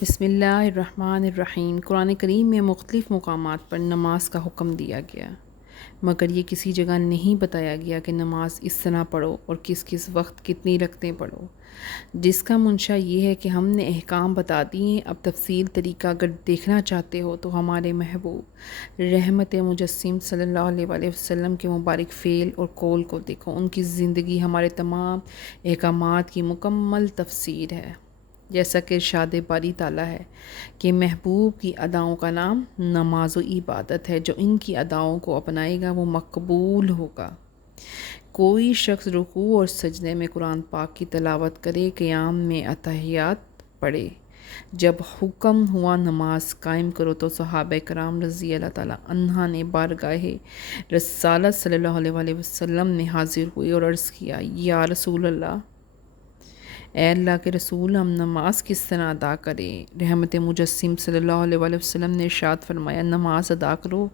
بسم اللہ الرحمن الرحیم۔ قرآن کریم میں مختلف مقامات پر نماز کا حکم دیا گیا، مگر یہ کسی جگہ نہیں بتایا گیا کہ نماز اس طرح پڑھو اور کس کس وقت کتنی رکعتیں پڑھو، جس کا منشا یہ ہے کہ ہم نے احکام بتا دیے۔ اب تفصیل طریقہ اگر دیکھنا چاہتے ہو تو ہمارے محبوب رحمت مجسم صلی اللہ علیہ وآلہ وسلم کے مبارک فعل اور قول کو دیکھو۔ ان کی زندگی ہمارے تمام احکامات کی مکمل تفسیر ہے، جیسا کہ ارشاد باری تعالیٰ ہے کہ محبوب کی اداؤں کا نام نماز و عبادت ہے، جو ان کی اداؤں کو اپنائے گا وہ مقبول ہوگا۔ کوئی شخص رکوع اور سجدے میں قرآن پاک کی تلاوت کرے، قیام میں اتحیات پڑھے۔ جب حکم ہوا نماز قائم کرو تو صحابہ کرام رضی اللہ تعالیٰ عنہ نے بارگاہ رسالت صلی اللہ علیہ وآلہ وسلم میں حاضر ہوئے اور عرض کیا، یا رسول اللہ، اے اللہ کے رسول، ہم نماز کس طرح ادا کریں؟ رحمت مجسم صلی اللہ علیہ وآلہ وسلم نے ارشاد فرمایا، نماز ادا کرو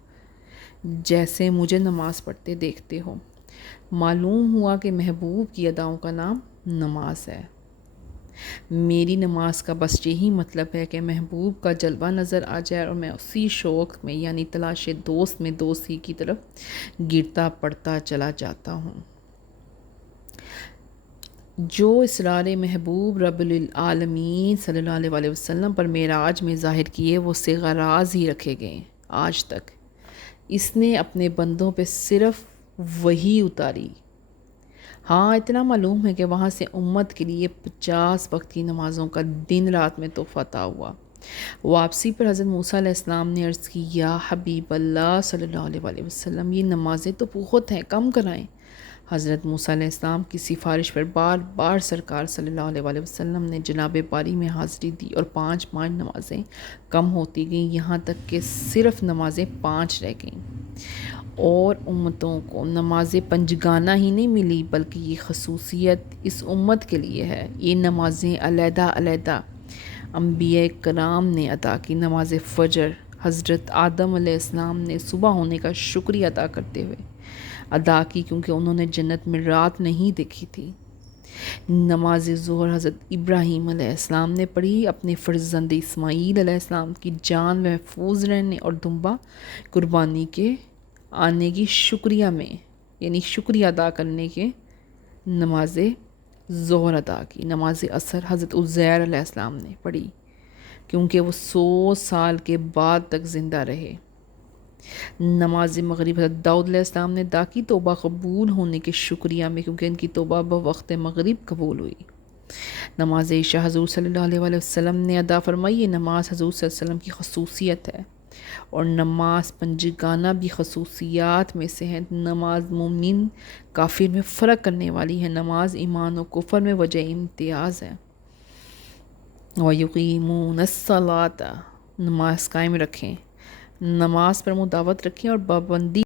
جیسے مجھے نماز پڑھتے دیکھتے ہو۔ معلوم ہوا کہ محبوب کی اداؤں کا نام نماز ہے۔ میری نماز کا بس یہی مطلب ہے کہ محبوب کا جلوہ نظر آ جائے اور میں اسی شوق میں یعنی تلاش دوست میں دوستی کی طرف گرتا پڑتا چلا جاتا ہوں۔ جو اسرار محبوب رب العالمین صلی اللہ علیہ وآلہ وسلم پر معراج میں ظاہر کیے وہ صیغہ راز ہی رکھے گئے آج تک۔ اس نے اپنے بندوں پہ صرف وحی اتاری۔ ہاں اتنا معلوم ہے کہ وہاں سے امت کے لیے 50 وقت کی نمازوں کا دن رات میں تحفہ عطا ہوا۔ واپسی پر حضرت موسیٰ علیہ السلام نے عرض کی، یا حبیب اللہ صلی اللہ علیہ وآلہ وسلم، یہ نمازیں تو بہت ہیں، کم کرائیں۔ حضرت موسیٰ علیہ السلام کی سفارش پر بار بار سرکار صلی اللہ علیہ وآلہ وسلم نے جناب باری میں حاضری دی اور 5 نمازیں کم ہوتی گئیں، یہاں تک کہ صرف نمازیں 5 رہ گئیں۔ اور امتوں کو نماز پنجگانہ ہی نہیں ملی، بلکہ یہ خصوصیت اس امت کے لیے ہے۔ یہ نمازیں علیحدہ علیحدہ انبیاء کرام نے ادا کی۔ نماز فجر حضرت آدم علیہ السلام نے صبح ہونے کا شکریہ ادا کرتے ہوئے ادا کی، کیونکہ انہوں نے جنت میں رات نہیں دیکھی تھی۔ نماز ظہر حضرت ابراہیم علیہ السلام نے پڑھی، اپنے فرزند اسماعیل علیہ السلام کی جان محفوظ رہنے اور دمبا قربانی کے آنے کی شکریہ میں یعنی شکریہ ادا کرنے کے نماز ظہر ادا کی۔ نماز عصر حضرت عزیر علیہ السلام نے پڑھی، کیونکہ وہ 100 سال کے بعد تک زندہ رہے۔ نماز مغرب حضرت داؤد علیہ السلام نے ادا کی، توبہ قبول ہونے کے شکریہ میں، کیونکہ ان کی توبہ بوقت مغرب قبول ہوئی۔ نماز عشاء حضور صلی اللہ علیہ وآلہ وسلم نے ادا فرمائی۔ یہ نماز حضور صلی اللہ علیہ وسلم کی خصوصیت ہے، اور نماز پنجگانہ بھی خصوصیات میں سے ہے۔ نماز مومن کافر میں فرق کرنے والی ہے، نماز ایمان و کفر میں وجہ امتیاز ہے۔ وَيُقِيمُونَ الصَّلَاةَ، نماز قائم رکھیں، نماز پر مداوت رکھیں اور پابندی